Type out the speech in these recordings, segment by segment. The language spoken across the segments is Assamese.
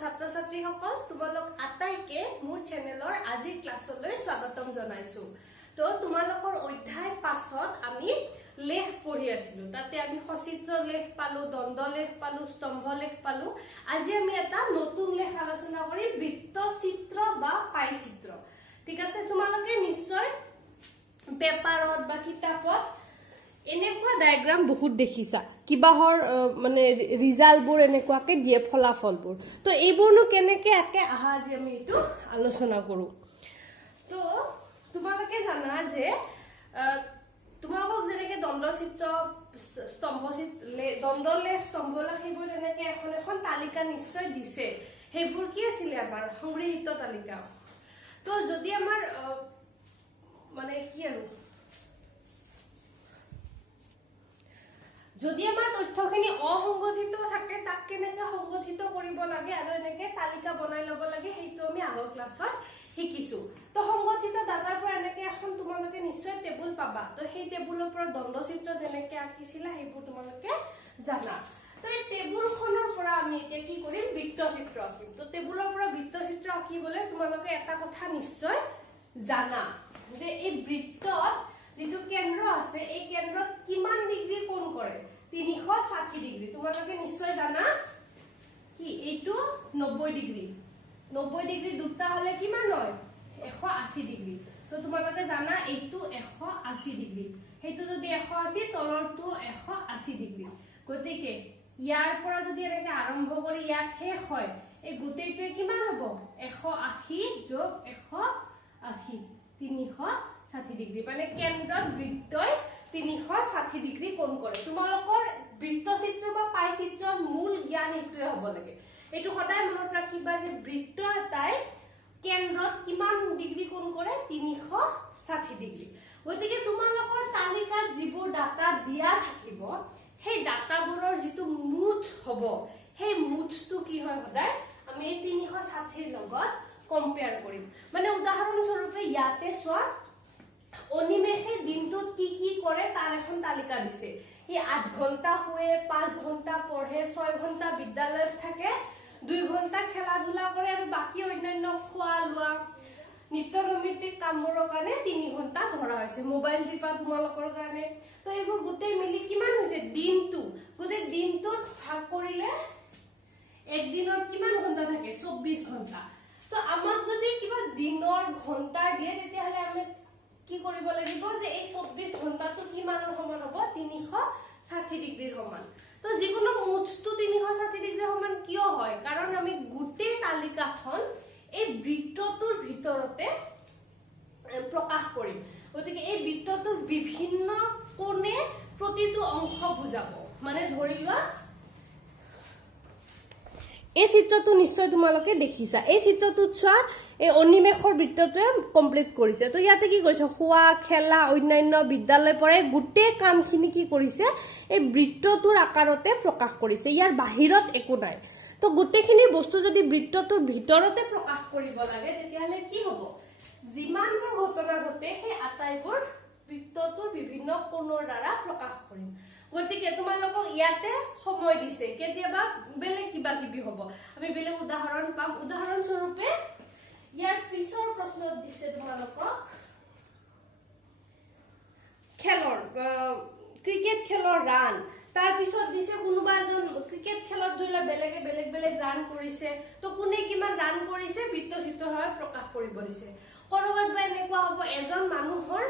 ছাত্ৰ ছাত্ৰীসকল তোমালোক আটাইকে মোৰ চেনেলৰ আজি ক্লাছলৈ স্বাগতম জনাইছো। তো তোমালোকৰ অধ্যায় 5ত আমি লেখ পঢ়ি আছিলো। তাতে আমি সচিত্ৰ লেখ পালো, দ্বন্দ্ব লেখ পালো, স্তম্ভ লেখ পালো। আজি আমি এটা নতুন লেখ আলোচনা কৰি বৃত্ত চিত্ৰ বা পাই চিত্ৰ। ঠিক আছে, তোমালোকে নিশ্চয় পেপাৰত বা কিতাপত এনেকুৱা ডায়াগ্ৰাম বহুত দেখিছা। কিবাহৰ মানে ৰিজাল্টবোৰ এনেকুৱাকে দিয়ে, ফলাফলবোৰ। তো এইবোৰনো কেনেকে একে আহা আজি আমি এইটো আলোচনা কৰো। তো তোমালোকে জানা যে তোমালোকক যেনেকে দ্বন্দ্ব চিত্ৰ, স্তম্ভ চিত্ৰ, দ্বন্দ্ব লেখ, স্তম্ভ লেখ সেইবোৰ তেনেকে এখন এখন তালিকা নিশ্চয় দিছে। সেইবোৰ কি আছিলে আমাৰ সংগৃহীত তালিকা। তো যদি আমাৰ মানে কি আৰু যদি আমাৰ তথ্যখিনি অসংগঠিত থাকে তাক কেনেকে সংগঠিত কৰিব লাগে আৰু এনেকে তালিকা বনাই ল'ব লাগে সেইটো আমি আগৰ ক্লাছত শিকিছো। তো সংগঠিত ডাটাৰ পৰা এনেকে এখন তোমালোকে নিশ্চয় টেবুল পাবা। তো সেই টেবুলৰ পৰা দ্বন্দ্ব চিত্ৰ যেনেকে আঁকিছিলা সেইবোৰ তোমালোকে জানা। তো এই টেবুলখনৰ পৰা আমি এতিয়া কি কৰিম, বৃত্ত চিত্ৰ আঁকিম। তো টেবুলৰ পৰা বৃত্ত চিত্ৰ আঁকিবলৈ তোমালোকে এটা কথা নিশ্চয় জানা যে এই বৃত্তত যিটো কেন্দ্ৰ আছে এই কেন্দ্ৰত কিমান ডিগ্ৰী কোণ কৰে, 360 ডিগ্ৰী। তোমালোকে নিশ্চয় জানা কি এইটো 90 ডিগ্ৰী। 90 ডিগ্ৰী দুটা হলে কিমান হয়, 180 ডিগ্ৰী। তো তোমালোকে জানা এইটো 180 ডিগ্ৰী, সেইটো যদি 180 তলৰটো 180 ডিগ্ৰী। গতিকে ইয়াৰ পৰা যদি এনেকে আৰম্ভ কৰি ইয়াত শেষ হয়, এই গোটেইটোৱে কিমান হ'ব, 180 যোগ 180 360 ডিগ্ৰী। মানে কেন্দ্ৰত বৃত্তই 360 ডিগ্ৰী কোণ কৰে। তোমালোকৰ বৃত্ত চিত্ৰ বা পাই চিত্ৰৰ মূল জ্ঞান এইটোৱে হ'ব লাগে। এইটো সদায় মনত ৰাখিবা যে বৃত্ত এটাই কেন্দ্ৰত কিমান ডিগ্ৰী কোণ কৰে, 360 ডিগ্ৰী। গতিকে তোমালোকৰ তালিকাত যিবোৰ ডাটা দিয়া থাকিব সেই ডাটাবোৰৰ যিটো মুঠ হ'ব, সেই মুঠটো কি হয় সদায় আমি এই 360ৰ লগত কম্পেয়াৰ কৰিম। মানে উদাহৰণস্বৰূপে ইয়াতে চোৱা, অনিমেষে দিনটোত কি কি কৰে তাৰ এখন তালিকা দিছে। সি 8 ঘণ্টা শুৱে, 5 ঘণ্টা পঢ়ে, 6 ঘণ্টা বিদ্যালয়ত থাকে, 2 ঘণ্টা খেলা ধূলা কৰে আৰু বাকী অন্যান্য খোৱা লোৱা নিত্য নৈমিত্তিক কামবোৰৰ কাৰণে 3 ঘণ্টা ধৰা হৈছে। মোবাইল টিপা তোমালোকৰ কাৰণে। তো এইবোৰ গোটেই মিলি কিমান হৈছে, দিনটো গোটেই দিনটোত ভাগ কৰিলে একদিনত কিমান ঘণ্টা থাকে, 24 ঘণ্টা। তো আমাক যদি কিবা দিনৰ ঘণ্টা দিয়ে তেতিয়াহলে আমি কি কৰিব লাগিব যে এই 24 ঘণ্টাটো কিমানৰ সমান হ'ব, 360 ডিগ্ৰীৰ সমান। তো যিকোনো মুঠটো 360 ডিগ্ৰীৰ সমান কিয় হয়, কাৰণ আমি গোটেই তালিকাখন এই বৃত্তটোৰ ভিতৰতে প্ৰকাশ কৰিম। গতিকে এই বৃত্তটোৰ বিভিন্ন কোণে প্ৰতিটো অংশ বুজাব। মানে ধৰি লোৱা এই চিত্ৰটো নিশ্চয় তোমালোকে দেখিছা। এই চিত্ৰটোত চোৱা, এই অনিমেষৰ বৃত্তটোৱে কমপ্লিট কৰিছে। তো ইয়াতে কি কৰিছে, খোৱা, খেলা, অন্যান্য বিদ্যালয় পঢ়াই গোটেই কামখিনি কি কৰিছে এই বৃত্তটোৰ আকাৰতে প্ৰকাশ কৰিছে। ইয়াৰ বাহিৰত একো নাই। তো গোটেইখিনি বস্তু যদি বৃত্তটোৰ ভিতৰতে প্ৰকাশ কৰিব লাগে তেতিয়াহলে কি হ'ব, যিমানবোৰ ঘটনা ঘটে সেই আটাইবোৰ বৃত্তটোৰ বিভিন্ন কোণৰ দ্বাৰা প্ৰকাশ কৰিম। গতিকে তোমালোকক ইয়াতে সময় দিছে, কেতিয়াবা বেলেগ কিবা কিবি হ'ব, আমি বেলেগ উদাহৰণ পাম। উদাহৰণস্বৰূপে ইয়াৰ পিছৰ প্ৰশ্নত দিছে তোমালোকক খেলৰ ক্ৰিকেট খেলৰ ৰান। তাৰ পিছত দিছে কোনোবা এজন ক্ৰিকেট খেলত ধৰি লোৱা বেলেগে বেলেগ বেলেগ ৰান কৰিছে, তো কোনে কিমান ৰান কৰিছে বৃত্ত চিত্ৰভাৱে প্ৰকাশ কৰিব দিছে। কৰবাত বা এনেকুৱা হ'ব এজন মানুহৰ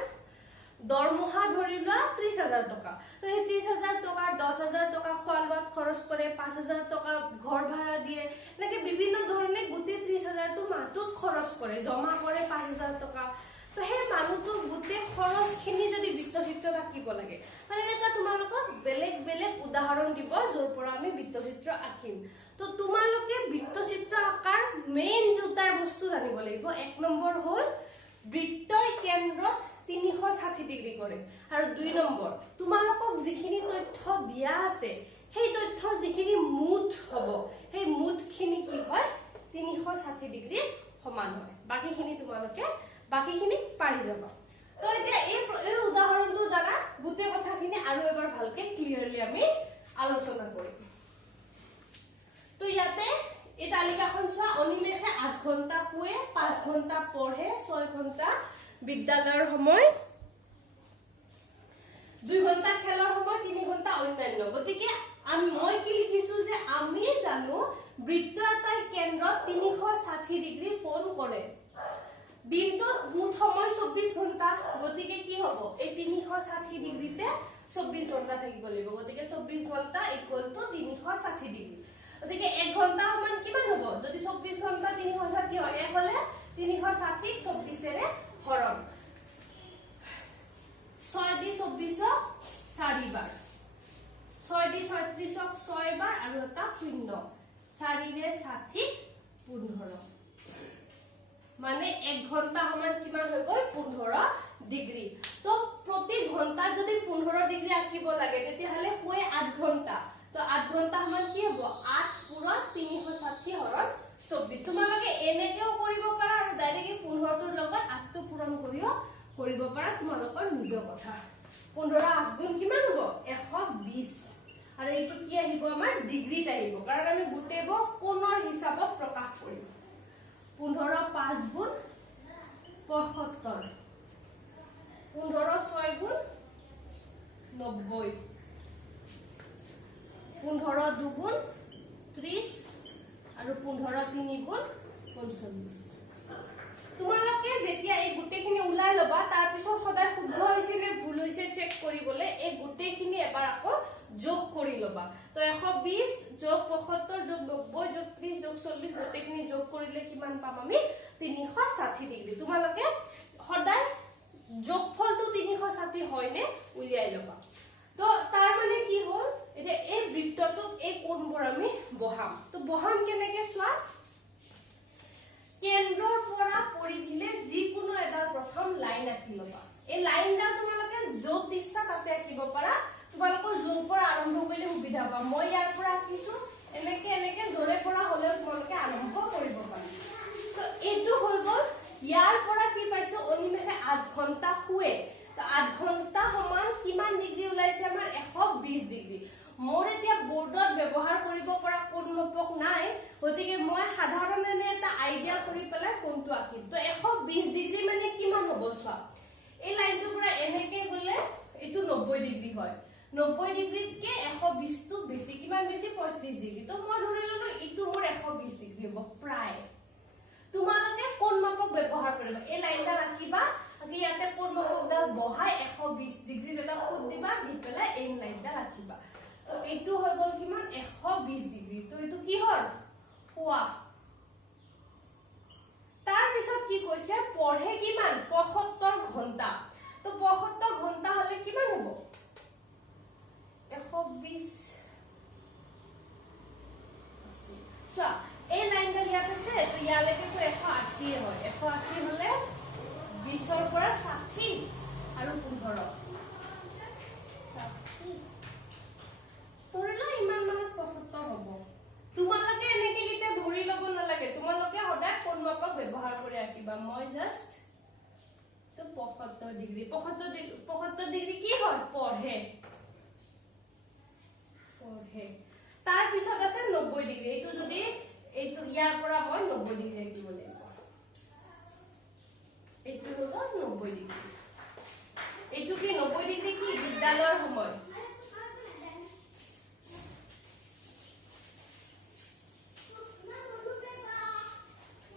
দৰমহা ধৰি লোৱা 30,000 টকা। তো সেই 30,000 টকাৰ 10,000 টকা খোৱা লোৱাত খৰচ কৰে, 5,000 টকা ঘৰ ভাড়া দিয়ে, এনেকে বিভিন্ন ধৰণে গোটেই 30,000টো মাহটোত খৰচ কৰে, জমা কৰে 5,000 টকা। তো সেই মানুহটোৰ গোটেই খৰচখিনি যদি বৃত্ত চিত্ৰ আঁকিব লাগে, মানে এটা তোমালোকক বেলেগ বেলেগ উদাহৰণ দিব য'ৰ পৰা আমি বৃত্ত চিত্ৰ আঁকিম। তো তোমালোকে বৃত্ত চিত্ৰ আঁকাৰ মেইন দুটা বস্তু জানিব লাগিব। 1 নম্বৰ হ'ল বৃত্তই কেন্দ্ৰত 360 ডিগ্ৰী কৰে, আৰু 2 নম্বৰ তোমালোকক যিখিনি তথ্য দিয়া আছে সেই তথ্য যিখিনি মুঠ হ'ব সেই মুঠখিনি কি হয় 360 ডিগ্ৰী সমান হয়। বাকীখিনি তোমালোকে বাকীখিনি পাৰি যাবা। তো এতিয়া এই উদাহৰণটোৰ দ্বাৰা গোটেই কথাখিনি আৰু এবাৰ ভালকে ক্লিয়াৰলি আমি আলোচনা কৰিম। তো ইয়াতে এই তালিকাখন ঘন্টা পঢ়ে, 6 ঘন্টা বিদ্যালয়ৰ সময়, 2 ঘন্টা খেলৰ সময়, 3 ঘন্টা অন্যান্য। গতিকে মই কি লিখিছো যে আমি জানো বৃত্ত এটাই কেন্দ্ৰত 360 ডিগ্ৰী কোণ কৰে। দিনটোত মুঠ সময় 24 ঘন্টা, গতিকে কি হ'ব এই 360 ডিগ্ৰীতে 24 ঘন্টা থাকিব লাগিব। গতিকে 24 ঘন্টা ইকুৱেল টু 360 ডিগ্ৰী। গতিকে 1 ঘন্টা সমান কিমান হ'ব? যদি 24 ঘন্টা 360 হয়, 1 হলে 360 ক 24 ৰে হৰণ, 6 দি 24ক 4 বাৰ, 6 দি 36ক 6 বাৰ আৰু এটা 0, 4 ৰে 60 15, মানে 1 ঘন্টা সমান কিমান হৈ গ'ল 15 ডিগ্ৰী। তো প্ৰতি ঘন্টাত যদি 15 ডিগ্ৰী আঁকিব লাগে তেতিয়াহলে হয় 8 ঘন্টা। তো 8 ঘন্টা সমান কি হ'ব? 8 পূৰণ 360 হৰণ 24। তোমালোকে এনেকেও কৰিব পাৰা আৰু ডাইৰেক্ট 15 টোৰ লগত 8 টো পূৰণ কৰিব পাৰা, তোমালোকৰ নিজৰ কথা। 15 8 গুণ কিমান হ'ব? 120। আৰু এইটো কি আহিব আমাৰ ডিগ্ৰীত আহিব, কাৰণ আমি গোটেইবোৰ কোণৰ হিচাপত প্ৰকাশ কৰিম। 15 5 গুণ 75, 15 6 গুণ 90, 15 2 গুণ 30 আৰু 15 3 গুণ 45। তোমালোকে যেতিয়া এই গোটেইখিনি ওলাই লবা, তাৰ পিছত সদায় শুদ্ধ হৈছে নে ভুল হৈছে চেক কৰিবলৈ এই গোটেইখিনি এবাৰ আকৌ যোগ কৰি লবা। তো 120 যোগ 75 যোগ 90 যোগ 30 যোগ 40 গোটেইখিনি যোগ কৰিলে কিমান পাম আমি? 360 ডিগ্ৰী। তোমালোকে সদায় যোগফলটো 360 হয় নে উলিয়াই লবা। তো তাৰ মানে কি হ'ল, এতিয়া এই বৃত্তটোত এই কোণবোৰ আমি বহাম। তো বহাম কেনেকে চোৱা, কেন্দ্ৰৰ পৰা পৰিধিলে যিকোনো এডাল প্ৰথম লাইন আঁকি লবা। এই লাইনডাল তোমালোকে য'ত ইচ্ছা তাতে আঁকিব পাৰা, তোমালোকৰ য'ৰ পৰা আৰম্ভ কৰিলে সুবিধা পাবা। মই ইয়াৰ পৰা আঁকিছো, এনেকে এনেকে য'ৰে পৰা হলেও তোমালোকে আৰম্ভ কৰিব পাৰা। তো এইটো হৈ গ'ল। ইয়াৰ পৰা কি পাইছো? অনিমেষে 8 ঘন্টা শুৱে। তো 8 ঘন্টা সমান কিমান ডিগ্ৰী ওলাইছে আমাৰ? 120 ডিগ্ৰী। মোৰ এতিয়া বোৰ্ডত ব্যৱহাৰ কৰিব পৰা কোণ মাপক নাই, গতিকে মই সাধাৰণ এনে এটা আইডিয়া কৰি পেলাই কোণটো আঁকিম। তো 120 ডিগ্ৰী মানে কিমান হ'ব চোৱা, এই লাইনটোৰ পৰা এনেকে গ'লে এইটো 90 ডিগ্ৰী হয়। 90 ডিগ্ৰীতকে 120 টো বেছি, কিমান বেছি? 35 ডিগ্ৰী। তো মই ধৰি ললো ইটো মোৰ 120 ডিগ্ৰী হ'ব প্ৰায়। তোমালোকে কোণ মাপক ব্যৱহাৰ কৰিবা, এই লাইনডাল আঁকিবা, আঁকি ইয়াতে কোণ মাপকডাল বহাই 120 ডিগ্ৰীত এটা ফুট দিবা, দি পেলাই এই লাইনডাল আঁকিবা। তো এইটো হৈ গ'ল কিমান? 120 ডিগ্ৰী। তো এইটো কি হ'ল? শুৱা। তাৰ পিছত কি কৈছে? পঢ়ে কিমান? 75 ঘন্টা। তো 75 ঘন্টা হলে কিমান হ'ব? 120 চোৱা, এই লাইনডাল ইয়াত আছে, তো ইয়ালৈকে 180 হয়। 180 হলে 20ৰ পৰা 60 আৰু 15, ধৰিলো ইমান মানত 75 হ'ব। তোমালোকে এনেকে কেতিয়া ধৰি ল'ব নালাগে, তোমালোকে সদায় কোণ মাপক ব্যৱহাৰ কৰি আঁকিবা। মই জাষ্ট তো 75 ডিগ্ৰী, 75 ডিগ্ৰী কি হয়? পঢ়ে। তাৰ পিছত আছে 90 ডিগ্ৰী। এইটো যদি এইটো ইয়াৰ পৰা হয় 90 ডিগ্ৰী আঁকিব লাগিব। এইটো হ'ল 90 ডিগ্ৰী। এইটো কি 90 ডিগ্ৰী? কি বিদ্যালয়ৰ সময়।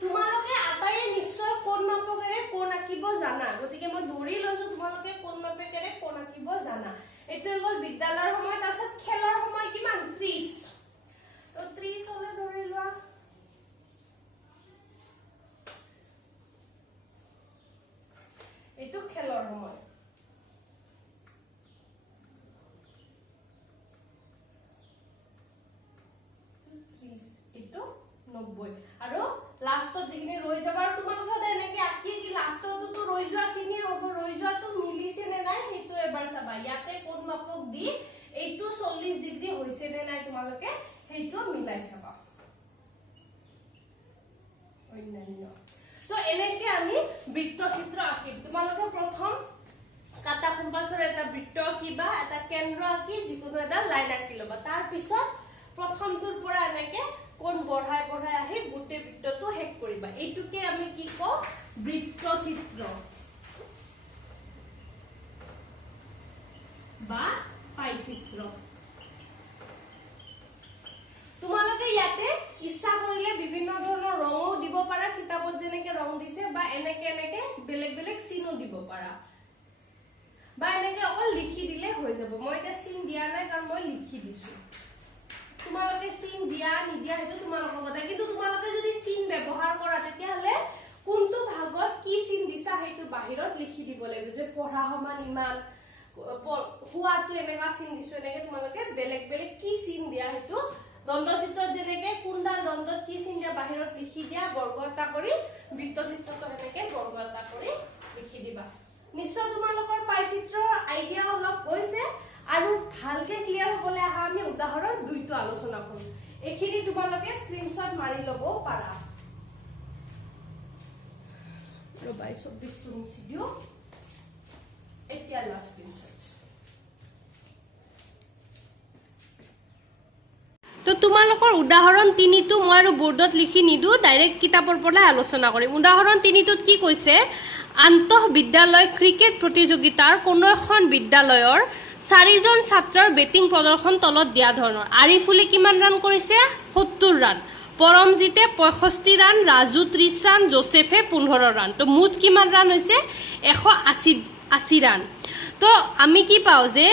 তোমালোকে আটাইয়ে নিশ্চয় কোণ মাপকেৰে কোণ আঁকিব জানা, গতিকে মই ধৰি লৈছো তোমালোকে কোণ মাপকেৰে কোণ আঁকিব জানা। এইটো হৈ গ'ল বিদ্যালয়ৰ সময়। তাৰপিছত খেলৰ সময় কিমান? 30। তো 30 হলে ধৰি লোৱা এইটো খেলৰ সময়। এইটো 90 আৰু লাষ্টত যিখিনি ৰৈ যাব, আৰু তোমালোকে এনেকে আঁকি কি লাষ্টতো ৰৈ যোৱাখিনি হ'ব, ৰৈ যোৱাটো মিলিছে নে নাই সেইটো এবাৰ চাবা। ইয়াতে কোণ মাপক দি এইটো 40 ডিগ্ৰী হৈছে নে নাই তোমালোকে সেইটো মিলাই চাবা। অন্যান্য। তো এনেকে আমি বৃত্ত চিত্ৰ আঁকিম। তোমালোকে প্ৰথম কাটা কম্পাছৰ এটা বৃত্ত আঁকিবা, এটা কেন্দ্ৰ আঁকি যিকোনো এটা লাইন আঁকি ল'বা। তাৰ পিছত প্ৰথমটোৰ পৰা এনেকে কোণ বঢ়াই বঢ়াই আহি গোটেই বৃত্তটো শেষ কৰিবা এইটোকে আমি কি কওঁ বৃত্তচিত্ৰ বা পাইচিত্ৰ তোমালোকে ইয়াতে ইচ্ছা কৰিলে বিভিন্ন ধৰণৰ ৰঙও দিব পাৰা কিতাপত যেনেকে ৰং দিছে বা এনেকে এনেকে বেলেগ বেলেগ চিনো দিব পাৰা বা এনেকে অকল লিখি দিলে হৈ যাব মই এটা চিন দিয়া নাই কাৰণ মই লিখি দিছো তোমালোকে চিন দিয়া নিদিয়া হেতু তোমালোকৰ কথা কিন্তু তোমালোকে যদি চিন ব্যৱহাৰ কৰা তেতিয়া হলে কোনটো ভাগত কি চিন দিছা হেতু বাহিৰত লিখি দিব লাগিব যে পঢ়া সমান ইমান হুৱাটো এনেকা চিন দিছো এনেকে তোমালোকে বেলেগ বেলেগ কি চিন দিয়া হেতু দণ্ডচিত্ৰত যেনেকে কোনডাল দণ্ডত কি চিন দিয়া বাহিৰত লিখি দিয়া বৰ্গ এটা কৰি বৃত্তচিত্ৰটো এনেকে বৰ্গ এটা কৰি লিখি দিবা নিশ্চয় তোমালোকৰ পাইচিত্ৰৰ আইডিয়া অলপ হৈছে আৰু ভালকে ক্লিয়াৰ হ'বলৈ আহা আমি উদাহৰণ দুইটো আলোচনা কৰিম এখিনি তোমালোকে স্ক্ৰিনশ্বট মাৰি ল'ব পাৰা ৰবাই 24 মুছি দিও এতিয়া লাষ্ট স্ক্ৰিনশ্বট তো তোমালোকৰ উদাহৰণ 3 টো মই আৰু বোৰ্ডত লিখি নিদু ডাইৰেক্ট কিতাপৰ পৰা আলোচনা কৰিম উদাহৰণ 3 টোত কি কৈছে আন্তঃ বিদ্যালয় ক্ৰিকেট প্ৰতিযোগিতাৰ কোনো এখন বিদ্যালয়ৰ 4 জন ছাত্ৰৰ বেটিং প্ৰদৰ্শন তলত দিয়া ধৰণৰ আৰিফুলে কিমান ৰান কৰিছে 70 ৰান পৰমজিতে 65 ৰান ৰাজু 30 ৰান জোসেফে 15 ৰান তো মুঠ কিমান ৰান হৈছে 180 ৰান তো আমি কি পাও যে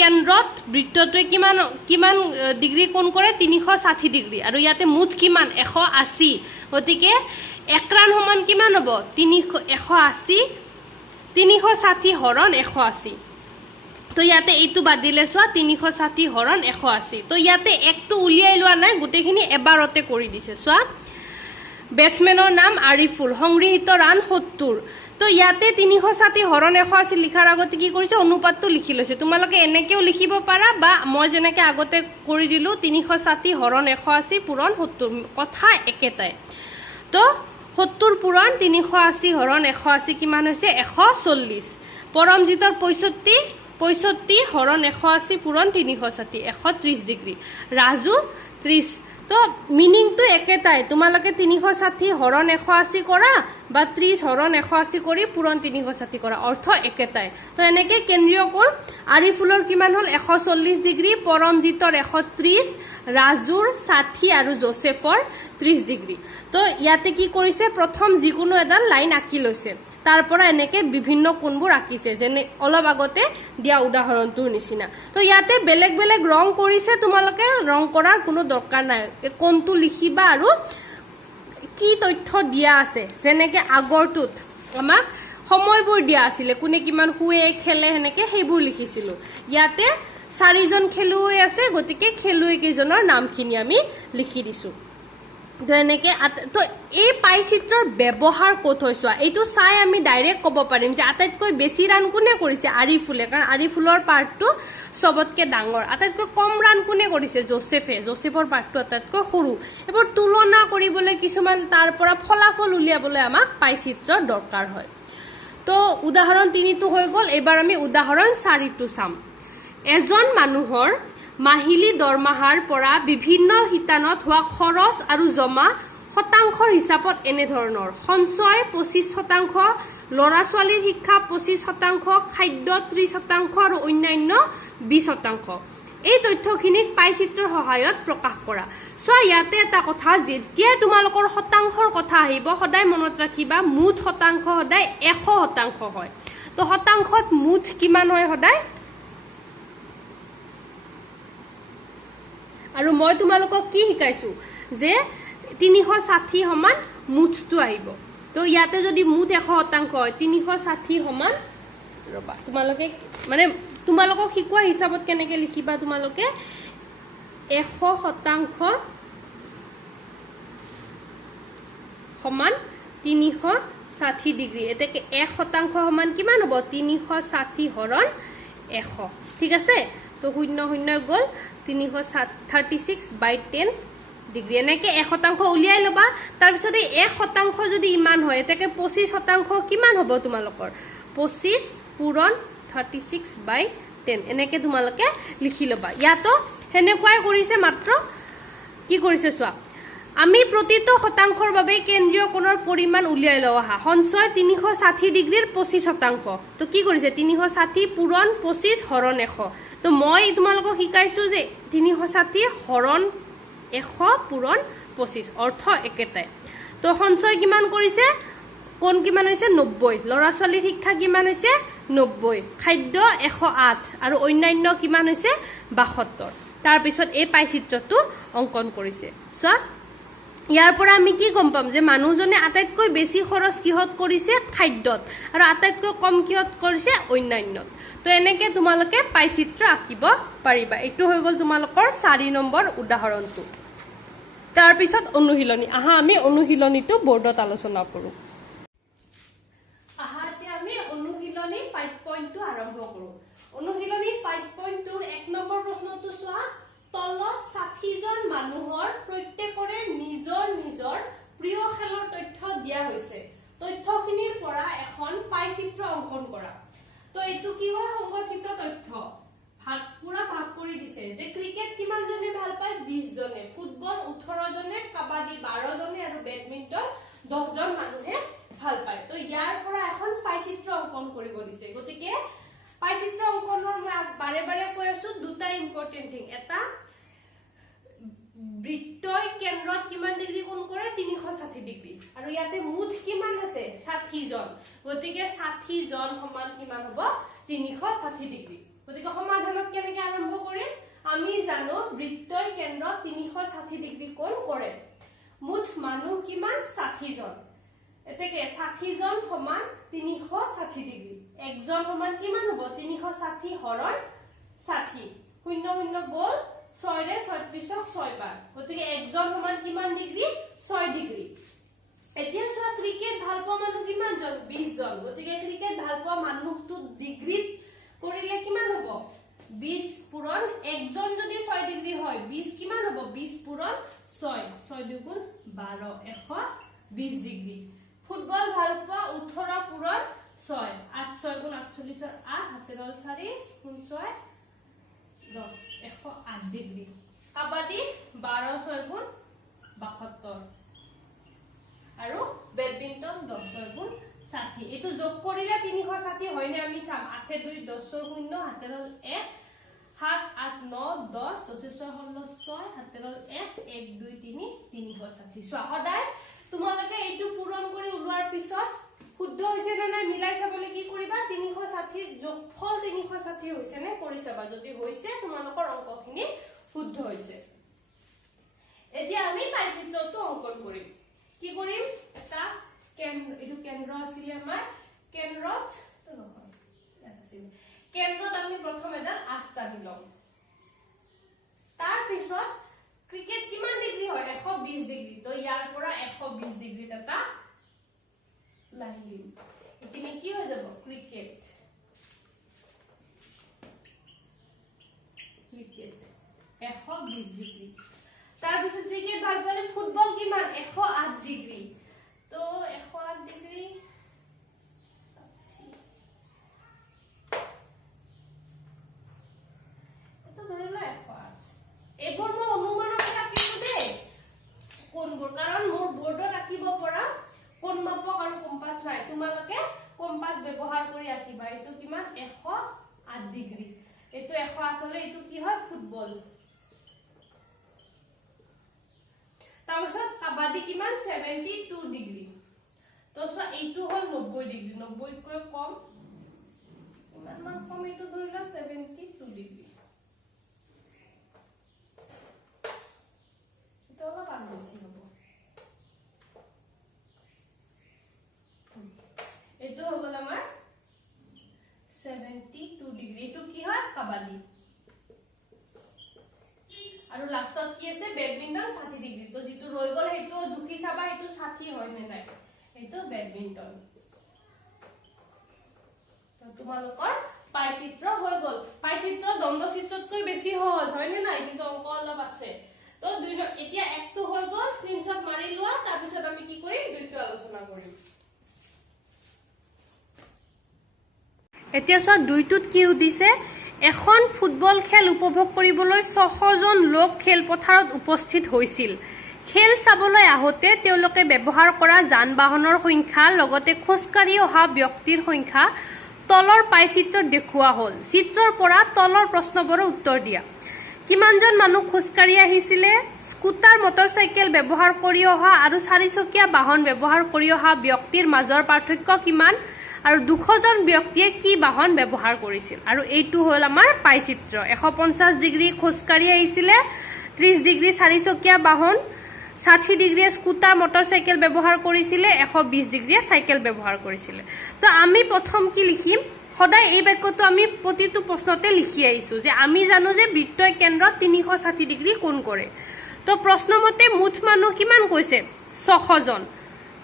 কেন্দ্ৰত বৃত্তটোৱে কিমান কিমান ডিগ্ৰী কোণ কৰে 360 ডিগ্ৰী আৰু ইয়াতে মুঠ কিমান 180 গতিকে 1 ৰান সমান কিমান হ'ব 360 হৰণ 180 তো ইয়াতে এইটো বাদ দিলে সোৱা 360 হৰণ 180 তো ইয়াতে একটো উলিয়াই লোৱা নাই গুটেখিনি এবাৰতে কৰি দিছে সোৱা ব্যাটসম্যানৰ নাম আৰিফুল সংগ্ৰহিত ৰান 70 তো ইয়াতে 360 হৰণ 180 লিখাৰ আগতে কি কৰিছে অনুপাতটো লিখি লৈছে তোমালোকে এনেকেও লিখিব পাৰা বা মই যেনেকে আগতে কৰি দিলো 360 হৰণ 180 পূৰণ 70 কথা একেটাই তো 70 পূৰণ 380 হৰণ 180 কিমান হৈছে 140 পৰমজিতৰ 65 হৰণ 180 পূৰণ 360 130 ডিগ্ৰী ৰাজু 30 তো মিনিং তো একেটাই তোমালোকে 360 হৰণ 180 কৰা বা 30 হৰণ 180 কৰি পূৰণ 360 কৰা অৰ্থ একেটাই তো এনেকে কেন্দ্ৰীয় কোণ আৰিফুলৰ কিমান হল 140 ডিগ্ৰী পৰমজিতৰ 130 ৰাজুৰ 60 আৰু জোসেফৰ 30 ডিগ্ৰী তো ইয়াতে কি কৰিছে প্ৰথম যিকোনো এডাল লাইন আঁকি লৈছে তাৰ পৰা এনেকে বিভিন্ন কোণবোৰ আঁকিছে যেনে অলপ আগতে দিয়া উদাহৰণটোৰ নিচিনা তো ইয়াতে বেলেগ বেলেগ ৰং কৰিছে তোমালোকে ৰং কৰাৰ কোনো দৰকাৰ নাই কোণটো লিখিবা আৰু কি তথ্য দিয়া আছে যেনেকে আগৰটোত আমাক সময়বোৰ দিয়া আছিল কোনে কিমান হুৱে খেলে হেনেকে সেইবোৰ লিখিছিলো ইয়াতে 4 জন খেলুৱৈ আছে গতিকে খেলুৱৈ কেইজনৰ নামখিনি আমি লিখি দিছো তো এনেকে তো এই পাইচিত্ৰৰ ব্যৱহাৰ ক'ত হৈছোৱা এইটো চাই আমি ডাইৰেক্ট ক'ব পাৰিম যে আটাইতকৈ বেছি ৰান কোনে কৰিছে আৰিফুলে কাৰণ আৰিফুলৰ পাৰ্টটো সবতকে ডাঙৰ আটাইতকৈ কম ৰান কোনে কৰিছে জোসেফৰ পাৰ্টটো আটাইতকৈ সৰু এবোৰ তুলনা কৰিবলৈ কিছুমান তাৰ পৰা ফলাফল উলিয়াবলৈ আমাক পাইচিত্ৰৰ দৰকাৰ হয় তো উদাহৰণ 3 টো হৈ গল এবাৰ আমি উদাহৰণ 4 টো চাম এজন মানুহৰ মাহিলী দৰমহাৰ পৰা বিভিন্ন হিতানত হোৱা খৰচ আৰু জমা শতাংশৰ হিচাপত এনে ধৰণৰ সঞ্চয় 25% লৰা ছোৱালীৰ শিক্ষা 25% খাদ্য 30% আৰু অন্যান্য 20% এই তথ্যখিনিক পাইচিত্ৰৰ সহায়ত প্ৰকাশ কৰা সো ইয়াতে এটা কথা যেতিয়া তোমালোকৰ শতাংশৰ কথা আহিব সদায় মনত ৰাখিবা মুঠ শতাংশ সদায় 100% হয় তো শতাংশত মুঠ কিমান হয় সদায় আৰু মই তোমালোকক কি শিকাইছো যে 360 সমান মুঠটো আহিব তো ইয়াতে যদি মুঠ 100% হয় 360 সমান ৰবা তোমালোকে মানে তোমালোকক শিকোৱা হিচাপত কেনেকে লিখিবা তোমালোকে 100% সমান 360 ডিগ্ৰী এতেকে 1% সমান কিমান হ'ব 360 হৰণ 100 ঠিক আছে তো 00 গল 336/10 ডিগ্ৰী এনেকে 1% উলিয়াই লবা তাৰ পিছত এই 1% যদি ইমান হয় এটাকে 25% কিমান হ'ব তোমালোকৰ 25 পূৰণ 36/10 এনেকে তোমালোকে লিখি লবা ইয়াতো হেনেকুৱাই কৰিছে মাত্ৰ কি কৰিছে চোৱা আমি প্ৰতিটো শতাংশৰ বাবে কেন্দ্ৰীয় কোণৰ পৰিমাণ উলিয়াই লওঁ আহা সঞ্চয় 360 ডিগ্ৰীৰ 25%। তো কি কৰিছে 360 পূৰণ 25 হৰণ 100। তো মই তোমালোকক শিকাইছো যে 360 হৰণ 100 পূৰণ 25 অৰ্থ একেটাই। তো সঞ্চয় কিমান কৰিছে কোন কিমান হৈছে 90, ল'ৰা ছোৱালীৰ শিক্ষা কিমান হৈছে 90, খাদ্য 108 আৰু অন্যান্য কিমান হৈছে 72। তাৰ পিছত এই পাইচিত্ৰটো অংকন কৰিছে। চোৱা ইয়াৰ পৰা আমি কি গম পাম যে মানুহজনে আটাইতকৈ বেছি খৰচ কিহত কৰিছে খাদ্যত আৰু আটাইতকৈ কম কিহত কৰিছে অন্যান্যত। তো এনেকে তোমালোকে পাইচিত্ৰ আঁকিব পাৰিবা। এইটো হৈ গ'ল তোমালোকৰ 4 নম্বৰ উদাহৰণটো। তাৰ পিছত অনুশীলনী আহা আমি অনুশীলনীটো বৰ্ডত আলোচনা কৰো। আহা এতিয়া আমি অনুশীলনী 5.2 আৰম্ভ কৰো। অনুশীলনী 5.2 1 নম্বৰ প্ৰশ্নটো চোৱা তলত 60 জন মানুহৰ প্ৰত্যেকৰে নিজৰ নিজৰ প্ৰিয় খেলৰ তথ্য দিয়া হৈছে। তথ্যখিনিৰ পৰা এখন পাইচিত্ৰ অংকন কৰা। তো এইটো কি হয় সংগঠিত তথ্য পুৰা ভাগ কৰি দিছে যে ক্ৰিকেট কিমান জনে ভাল পায় 20 জনে, ফুটবল 18 জনে, কাবাডী 12 জনে আৰু বেডমিন্টন 10 জন মানুহে ভাল পায়। তো ইয়াৰ পৰা এখন পাইচিত্ৰ অংকন কৰিব দিছে। গতিকে পাইচিত্ৰ অংকনৰ মই বাৰে বাৰে কৈ আছো দুটা ইম্পৰ্টেন্ট থিং। এটা বৃত্তই কেন্দ্ৰত কিমান ডিগ্ৰী কোণ কৰে 360 ডিগ্ৰী আৰু ইয়াতে মুঠ কিমান আছে 60 জন। গতিকে 60 জন সমান কিমান হ'ব 360 ডিগ্ৰী। গতিকে সমাধানত কেনেকৈ আৰম্ভ কৰিম আমি জানো বৃত্তই কেন্দ্ৰত 360 ডিগ্ৰী কোণ কৰে। মুঠ মানুহ কিমান 60 জন। এতেকে 60 জন সমান 360 ডিগ্ৰী। একজন সমান কিমান হ'ব 360 হৰণ 60 শূন্য শূন্য গ'ল 6 ৰে 36ক 6 বাৰ। গতিকে একজন সমান কিমান ডিগ্ৰী 6 ডিগ্ৰী। এতিয়া চোৱা ক্ৰিকেট ভাল পোৱা মানুহ কিমান জন 20 জন। গতিকে ক্ৰিকেট ভাল পোৱা মানুহটো ডিগ্ৰীত কৰিলে কিমান হ'ব 20 পূৰণ একজন যদি 6 ডিগ্ৰী হয় 20 কিমান হ'ব 20 পূৰণ 6 6 দুগুণ 12 120 ডিগ্ৰী। ফুটবল ভাল পোৱা 18 পূৰণ 6 8 6 গুণ 48 8 হাতে গ'ল 4 গুণ 6 10 108 ডিগ্ৰী। কাবাডী 12 6 গুণ 72 আৰু বেডমিন্টন 10 6 গুণ 60। এইটো যোগ কৰিলে 360 হয়নে আমি চাম 8 2 10 0 হাতে গ'ল 1 7 8 9 10 10 6 16 6 হাতে গ'ল 1 1 2 3 360। চোৱা সদায় তোমালোকে এইটো পূৰণ কৰি ওলোৱাৰ পিছত শুদ্ধ হৈছে না নাই মিলাই চাবলৈ কি কৰিবা 360 যোগফল 360 হৈছে নে কৰি চাবা। যদি হৈছে তোমালোকৰ অংকখিনি শুদ্ধ হৈছে। এতিয়া আমি পাইচিত্ৰটো অংকন কৰিম। কি কৰিম এটা এইটো কেন্দ্ৰ আছিল আমাৰ কেন্দ্ৰত আমি প্ৰথম এডাল আস্থা দিলম। তাৰ পিছত ক্ৰিকেট কিমান ডিগ্ৰী হয় 120 ডিগ্ৰী। তো ইয়াৰ পৰা 120 ডিগ্ৰীত এটা লাইন দিম। এখিনি কি হৈ যাব ক্ৰিকেট 120 ডিগ্ৰী। তাৰ পিছত ক্ৰিকেট ভাল পালে ফুটবল কিমান 108 ডিগ্ৰী। তো 108 ডিগ্ৰী এটো ধৰিলো 108। এইবোৰ মই অনুমানত ৰাখিছো দেই কোনবোৰ, কাৰণ মোৰ বৰ্ডত ৰাখিব পৰা কোন মাপক আৰু কম্পাস নাই। তোমালোকে কম্পাস ব্যৱহাৰ কৰি ৰাখিবা। এইটো কিমান 108 ডিগ্ৰী। এইটো 108 হলে এইটো কি হয় ফুটবল। তাৰপিছত কাবাডী কিমান 72 ডিগ্ৰী। তো চোৱা এইটো হল 90 ডিগ্ৰী 90 কৈ কম ইমান মান কম এইটো ধৰিলা 72 ডিগ্ৰী। তো অলপ আৰু বেছি হ'ব। এইটো হৈ গ'ল আমাৰ 72 ডিগ্ৰী। এইটো কি হয় কাবাডী আৰু লাষ্টত কি আছে বেডমিন্টন 60 ডিগ্ৰী। তো যেটো ৰৈ গ'ল হেতু জুখি চাবা হেতু 60 হয় নে নাই। এইটো বেডমিন্টন। তো তোমালোকৰ পাইচিত্ৰ হৈ গ'ল। পাইচিত্ৰ দ্বন্দ্ব চিত্ৰতকৈ বেছি সহজ হয় নে নাই, কিন্তু অংক অলপ আছে। তো এতিয়া একটো হৈ গ'ল স্ক্ৰিনশ্বট মাৰি লোৱা। তাৰ পিছত আমি কি কৰিম দুইটো আলোচনা কৰিম। এতিয়া চোৱা দুইটোত কি উদিছে এখন ফুটবল খেল উপভোগ কৰিবলৈ 600 জন লোক খেলপথাৰত উপস্থিত হৈছিল। খেল চাবলৈ আহোঁতে তেওঁলোকে ব্যৱহাৰ কৰা যান বাহনৰ সংখ্যা লগতে খোজকাঢ়ি অহা ব্যক্তিৰ সংখ্যা তলৰ পাই চিত্ৰত দেখুওৱা হ'ল। চিত্ৰৰ পৰা তলৰ প্ৰশ্নবোৰৰ উত্তৰ দিয়া। কিমানজন মানুহ খোজকাঢ়ি আহিছিলে? স্কুটাৰ মটৰচাইকেল ব্যৱহাৰ কৰি অহা আৰু চাৰিচকীয়া বাহন ব্যৱহাৰ কৰি অহা ব্যক্তিৰ মাজৰ পাৰ্থক্য কিমান? আৰু 200 জন ব্যক্তিয়ে কি বাহন ব্যৱহাৰ কৰিছিল? আৰু এইটো হ'ল আমাৰ পাই চিত্ৰ। 150 ডিগ্ৰী খোজকাঢ়ি আহিছিলে, 30 ডিগ্ৰী চাৰিচকীয়া বাহন, 60 ডিগ্ৰীয়ে স্কুটাৰ মটৰচাইকেল ব্যৱহাৰ কৰিছিলে, 120 ডিগ্ৰীয়ে চাইকেল ব্যৱহাৰ কৰিছিলে। তো আমি প্ৰথম কি লিখিম? সদায় এই বাক্যটো আমি প্ৰতিটো প্ৰশ্নতে লিখি আহিছো যে আমি জানো যে বৃত্তই কেন্দ্ৰত 360 ডিগ্ৰী কোণ কৰে। তো প্ৰশ্নমতে মুঠ মানুহ কিমান কৈছে? 600 জন।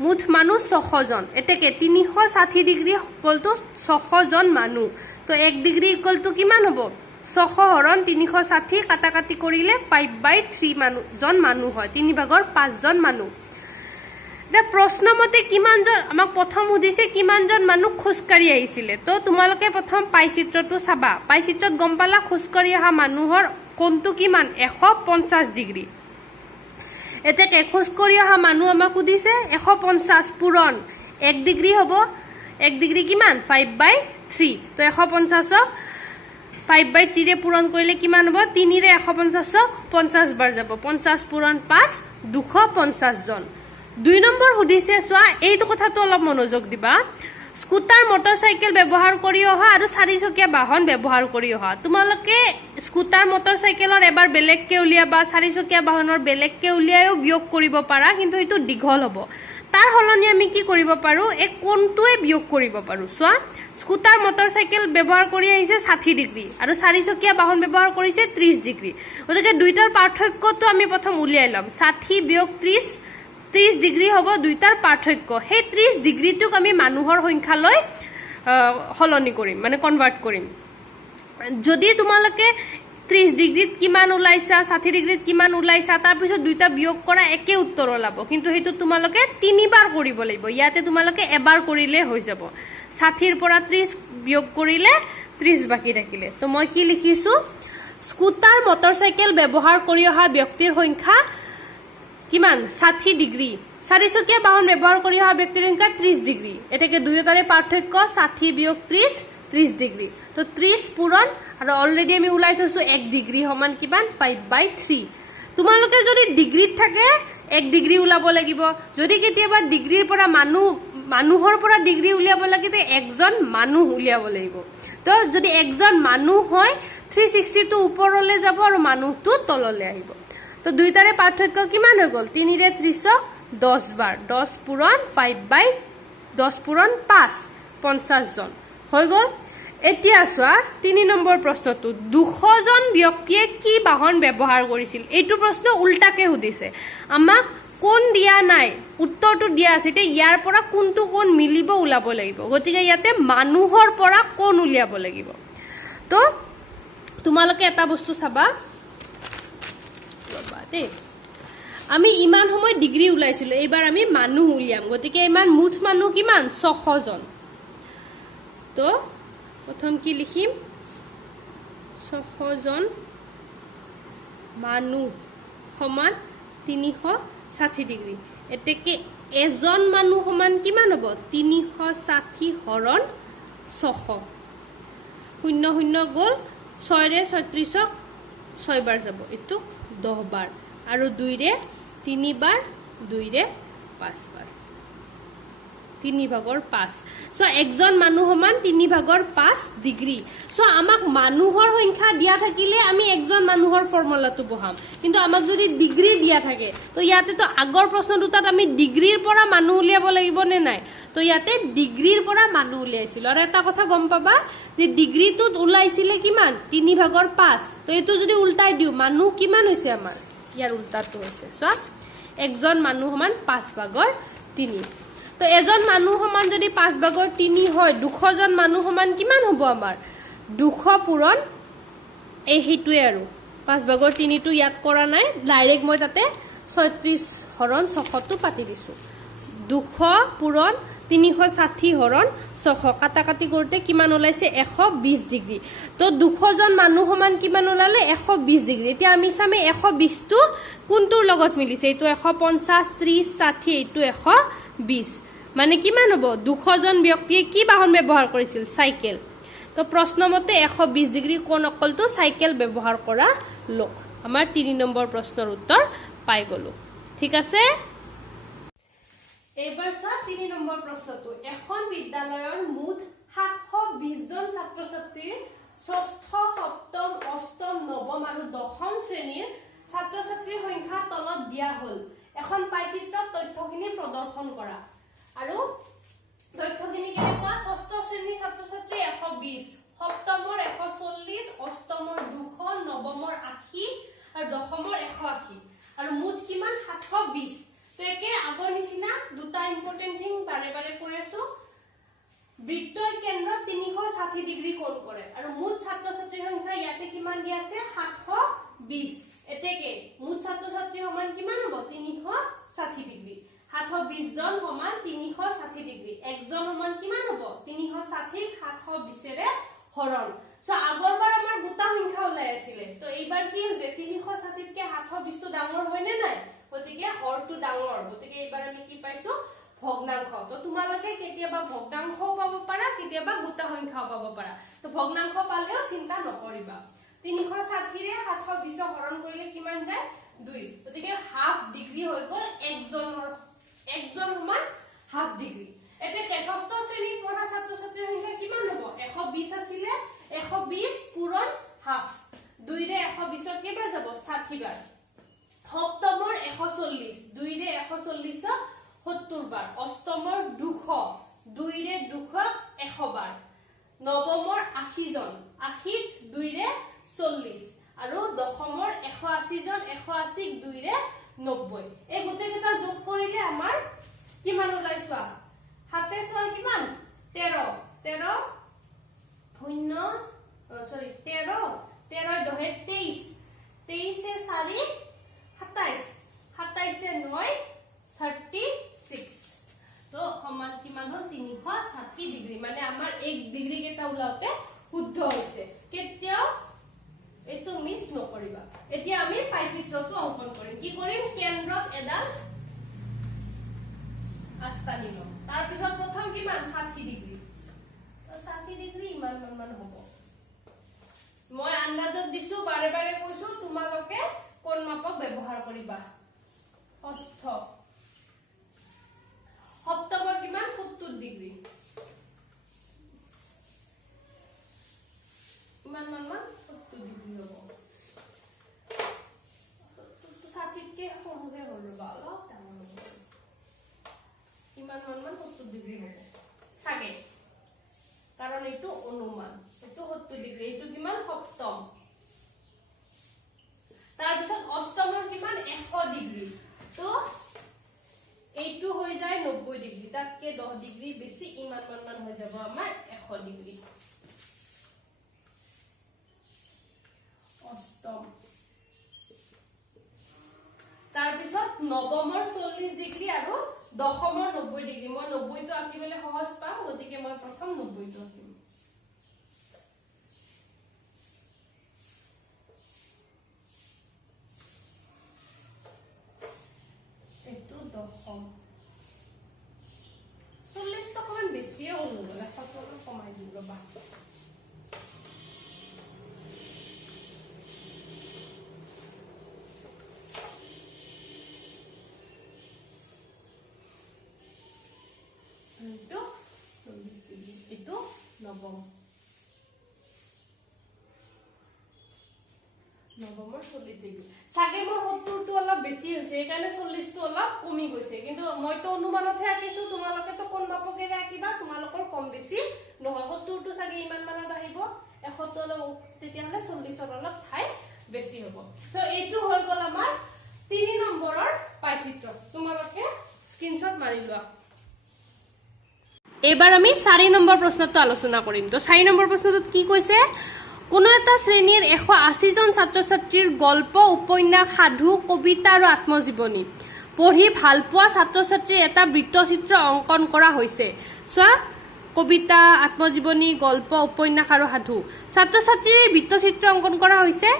মুঠ মানুহ 600 জন। এতেকে 360 ডিগ্ৰী ইকুয়াল টু 600 জন মানুহ। তো 1 ডিগ্ৰী ইকুয়াল টু কিমান হ'ব? 600 হৰণ 360 কাটাকাটি কৰিলে 5/3 জন মানুহ হয়। 3 ভাগৰ 5 জন মানুহ। প্ৰশ্নমতে কিমানজন আমাক প্ৰথম সুধিছে কিমানজন মানুহ খোজকাঢ়ি আহিছিলে। তো তোমালোকে প্ৰথম পাই চিত্ৰটো চাবা। পাই চিত্ৰত গম পালা খোজকাঢ়ি অহা মানুহৰ কোণটো কিমান? 150 ডিগ্ৰী। এতেকে খোজকাঢ়ি অহা মানুহ আমাক সুধিছে 150 পূৰণ 1 ডিগ্ৰী হ'ব। 1 ডিগ্ৰী কিমান? 5/3। তো 150ক 5/3 পূৰণ কৰিলে কিমান হ'ব? 3ৰে 150ক 50 বাৰ যাব। 50 পূৰণ 5 250 জন। 2 নম্বৰ সুধিছে চোৱা এইটো কথাটো অলপ মনোযোগ দিবা। স্কুটাৰ মটৰচাইকেল ব্যৱহাৰ কৰি অহা আৰু চাৰিচকীয়া বাহন ব্যৱহাৰ কৰি অহা। তোমালোকে স্কুটাৰ মটৰচাইকেলৰ এবাৰ বেলেগকে উলিয়াবা, চাৰিচকীয়া বাহনৰ বেলেগকে উলিয়াইও বিয়োগ কৰিব পাৰা, কিন্তু এইটো দীঘল হ'ব। তাৰ সলনি আমি কি কৰিব পাৰো? এই কোণটোৱে বিয়োগ কৰিব পাৰো। চোৱা স্কুটাৰ মটৰচাইকেল ব্যৱহাৰ কৰি আহিছে 60 ডিগ্ৰী আৰু চাৰিচকীয়া বাহন ব্যৱহাৰ কৰিছে 30 ডিগ্ৰী। গতিকে দুইটাৰ পাৰ্থক্যটো আমি প্ৰথম উলিয়াই ল'ম। 60 বিয়োগ 30 ডিগ্ৰী হ'ব দুইটাৰ পাৰ্থক্য। সেই 30 ডিগ্ৰীটোক আমি মানুহৰ সংখ্যালৈ সলনি কৰিম, মানে কনভাৰ্ট কৰিম। যদি তোমালোকে 30 ডিগ্ৰীত কিমান ওলাইছা, 60 ডিগ্ৰীত কিমান ওলাইছা, তাৰপিছত দুইটা বিয়োগ কৰা একে উত্তৰ ওলাব। কিন্তু সেইটো তোমালোকে 3 বাৰ কৰিব লাগিব। ইয়াতে তোমালোকে এবাৰ কৰিলে হৈ যাব। 60ৰ পৰা 30 বিয়োগ কৰিলে 30 বাকী থাকিলে। তো মই কি লিখিছো? স্কুটাৰ মটৰচাইকেল ব্যৱহাৰ কৰি অহা ব্যক্তিৰ সংখ্যা কিমান? 60 ডিগ্ৰী। চাৰিচকীয়া বাহন ব্যৱহাৰ কৰি অহা ব্যক্তিৰ সংখ্যা 30 ডিগ্ৰী। এটাকে দুয়োটাৰে পাৰ্থক্য 60 বিয়োগ 30 ডিগ্ৰী। তো 30 পূৰণ আৰু অলৰেডি আমি ওলাই থৈছো 1 ডিগ্ৰী সমান কিমান? 5/3। তোমালোকে যদি ডিগ্ৰীত থাকে 1 ডিগ্ৰী ওলাব লাগিব। যদি কেতিয়াবা ডিগ্ৰীৰ পৰা মানুহৰ পৰা ডিগ্ৰী উলিয়াব লাগে তে একজন মানুহ উলিয়াব লাগিব। তো যদি একজন মানুহ হয় 360 টো ওপৰলৈ যাব আৰু মানুহটো তললৈ আহিব। তো দুইটাৰে পাৰ্থক্য কিমান হৈ গ'ল? 3ৰে 30ক 10 বাৰ, 10 পূৰণ 5/10 পূৰণ 5 50 জন হৈ গ'ল। এতিয়া চোৱা 3 নম্বৰ প্ৰশ্নটো 200 জন ব্যক্তিয়ে কি বাহন ব্যৱহাৰ কৰিছিল? এইটো প্ৰশ্ন উল্টাকে সুধিছে। আমাক কোন দিয়া নাই, উত্তৰটো দিয়া আছে। এতিয়া ইয়াৰ পৰা কোনটো কোন মিলিব ওলাব লাগিব। গতিকে ইয়াতে মানুহৰ পৰা কোন উলিয়াব লাগিব। তো তোমালোকে এটা বস্তু চাবা, আমি ইমান সময় ডিগ্ৰী ওলাইছিলো, এইবাৰ আমি মানুহ উলিয়াম। গতিকে ইমান মুঠ মানুহ কিমান? 600 জন। তো প্ৰথম কি লিখিম? 600 জন মানুহ সমান 360 ডিগ্ৰী। এতেকে এজন মানুহ সমান কিমান হ'ব? 360 হৰণ 600। 0 0 গ'ল, 6ৰে 36ক 6 বাৰ যাব, এইটো 10 বাৰ আৰু 2ৰে 3 বাৰ, 2ৰে 5 বাৰ, 3 ভাগৰ 5। সো একজন মানুহ সমান 3 ভাগৰ 5 ডিগ্ৰী। সো আমাক মানুহৰ সংখ্যা দিয়া থাকিলে আমি একজন মানুহৰ ফৰ্মুলাটো বহাম। কিন্তু আমাক যদি ডিগ্ৰী দিয়া থাকে তো ইয়াতে তো আগৰ প্ৰশ্ন দুটাত আমি ডিগ্ৰীৰ পৰা মানুহ উলিয়াব লাগিব নে নাই? তো ইয়াতে ডিগ্ৰীৰ পৰা মানুহ উলিয়াইছিল। আৰু এটা কথা গম পাবা যে ডিগ্ৰীটোত ওলাইছিলে কিমান? 3 ভাগৰ 5। তো এইটো যদি উল্টাই দিও মানুহ কিমান হৈছে আমাৰ? ইয়াৰ উল্টাটো হৈছে। চোৱা একজন মানুহ সমান 5 ভাগৰ 3। তো এজন মানুহ সমান যদি 5 ভাগৰ 3 হয়, 200 জন মানুহ সমান কিমান হ'ব আমাৰ? 200 পূৰণ সেইটোৱে আৰু 5 ভাগৰ 3টো ইয়াত কৰা নাই, ডাইৰেক্ট মই তাতে 36 হৰণ 600টো পাতি দিছো। 200 পূৰণ 360 হৰণ 600 কাটাকাটি কৰোঁতে কিমান ওলাইছে 120 ডিগ্ৰী তো 200 জন মানুহ সমান কিমান ওলালে 120 ডিগ্ৰী এতিয়া আমি চামে 120 টো কোনটোৰ লগত মিলিছে এইটো 150 30 60 এইটো 120 মানে কিমান হ'ব 200 জন ব্যক্তিয়ে কি বাহন ব্যৱহাৰ কৰিছিল সাইকেল তো প্ৰশ্নমতে 120 ডিগ্ৰী কোণ অকলটো সাইকেল ব্যৱহাৰ কৰা লোক আমাৰ 3 নম্বৰ প্ৰশ্নৰ উত্তৰ পাই গলো ঠিক আছে এবাৰ 3 নম্বৰ প্ৰশ্নটো এখন বিদ্যালয়ৰ মুঠ 720 জন ছাত্ৰ-ছাত্ৰীৰ ষষ্ঠ সপ্তম অষ্টম নৱম আৰু দশম শ্ৰেণীৰ ছাত্ৰ-ছাত্ৰীৰ সংখ্যা তলত দিয়া হল এখন পাইচিত্ৰত তথ্যখিনি প্ৰদৰ্শন কৰা আৰু তথ্যখিনি কেনেকুৱা ষষ্ঠ শ্ৰেণীৰ ছাত্ৰ-ছাত্ৰী 120 সপ্তমৰ 140 অষ্টমৰ 200 নৱমৰ 80 আৰু দশমৰ 180 আৰু মুঠ কিমান 720 তো একে আগৰ নিচিনা দুটা ইম্পৰ্টেন্ট থিং বাৰে বাৰে কৈ আছো বৃত্তৰ কেন্দ্ৰত 360 ডিগ্ৰী কোণ কৰে আৰু মুঠ ছাত্ৰ-ছাত্ৰীৰ সংখ্যা ইয়াতে কিমান দিয়া আছে 720 এতেকে মুঠ ছাত্ৰ-ছাত্ৰী সমান কিমান হ'ব 360 ডিগ্ৰী 720 জন সমান 360 ডিগ্ৰী একজন সমান কিমান হ'ব 360 720 ৰে হৰণ সো আগৰবাৰ আমাৰ গোটা সংখ্যা ওলাই আছিল তো এইবাৰ কি হৈছে 360 কে 720 টো ডাঙৰ হয় নে নাই গতিকে হৰটো ডাঙৰ গতিকে এইবাৰ আমি কি পাইছো ভগ্নাংশ তো তোমালোকে কেতিয়াবা ভগ্নাংশও পাব পাৰা কেতিয়াবা গোটা সংখ্যাও পাব পাৰা তো ভগ্নাংশ পালেও চিন্তা নকৰিবা 360 ৰে 720 হৰণ কৰিলে কিমান যায় 2 গতিকে হাফ ডিগ্ৰী হৈ গল একজন সমান হাফ ডিগ্ৰী এতে ষষ্ঠ শ্ৰেণীৰ পঢ়া ছাত্ৰ-ছাত্ৰীৰ সংখ্যা কিমান হ'ব 120 আছিল 120 পূৰণ হাফ 2 ৰে 120 কেইবাৰ যাব 60 বাৰ সপ্তমৰ 140 2 ৰে 140 70 বাৰ অষ্টমৰ 200 2 ৰে 200 100 বাৰ নৱমৰ 80 জন 80 2 ৰে 40 আৰু দশমৰ 180 জন 180 2 ৰে 90 এই গোটেইটা যোগ কৰিলে আমাৰ কিমান ওলাইছা হাতে ছয় কিমান 13 13 দহে 23 23 এ 4 27 27 এ 9 36 তো সমান কিমান হল 360 ডিগ্ৰী মানে আমাৰ 1 ডিগ্ৰী কেটা ওলাওতে শুদ্ধ হৈছে কেতিয়াও এটো মিস নকৰিবা এতিয়া আমি পাইচিত্ৰটো অংকন কৰিম কি কৰিম কেন্দ্ৰত এডাল আস্তানি লম তাৰ পিছত প্ৰথম কিমান 60 ডিগ্ৰী তো 60 ডিগ্ৰী ইমান হ'ব মই আন্দাজত দিছো বাৰে বাৰে কৈছো তোমালোকে কোন মাপক ব্যৱহাৰ কৰিবা ষষ্ঠ সপ্তমৰ কিমান 70 ডিগ্ৰী ইমান 70 ডিগ্ৰী হ'ব 60 কে সৰুহে হ'ল বা অলপ ডাঙৰ হ'ব ইমান 70 ডিগ্ৰী হ'ব সাগে কাৰণ এইটো অনুমান এইটো 70 ডিগ্ৰী এইটো কিমান সপ্তম তাৰ পিছত অষ্টমৰ কিমান 100 ডিগ্ৰী তো এইটো হৈ যায় 90 ডিগ্ৰী তাতকে 10 ডিগ্ৰী বেছি ইমান হৈ যাব আমাৰ 100 ডিগ্ৰী অষ্টম তাৰ পিছত নৱমৰ 40 ডিগ্ৰী আৰু দশমৰ 90 ডিগ্ৰী মই 90 টো আঁকিবলৈ সহজ পাম গতিকে মই প্ৰথম 90 টো আঁকিম এটো দশম 40 টো অকমান বেছিয়ে হ'ল গলে 70 কমাই দিম ৰবা নৱমৰ 40 ডিগ্ৰী সাগে মোৰ 70 টো অলপ বেছি হৈছে এইকাৰণে 40 টো অলপ কমি গৈছে কিন্তু মই তো অনুমানতহে আকিছো তোমালোকে তো কোন মাপকে ৰাখিবা তোমালোকৰ কম বেছি নহয় 70 টো সাগে ইমান মানত আহিব 100 টো অলপ তেতিয়া হলে 40 ৰ অলপ ঠাই বেছি হ'ব তো এইটো হৈ গল আমাৰ 3 নম্বৰৰ পাইচিত্ৰ তোমালোকে স্ক্ৰিনশ্বট মাৰি লোৱা এবাৰ আমি 4 নম্বৰ প্ৰশ্নটো আলোচনা কৰিম তো 4 নম্বৰ প্ৰশ্নটোত কি কৈছে কোনো এটা শ্ৰেণীৰ 180 জন ছাত্ৰ-ছাত্ৰীৰ গল্প উপন্যাস সাধু কবিতা আৰু আত্মজীৱনী পঢ়ি ভাল পোৱা ছাত্ৰ ছাত্ৰীৰ এটা বৃত্তচিত্ৰ অংকন কৰা হৈছে। চোৱা, কবিতা, আত্মজীৱনী, গল্প, উপন্যাস আৰু সাধু। ছাত্ৰ ছাত্ৰীৰ বৃত্তচিত্ৰ অংকন কৰা হৈছে।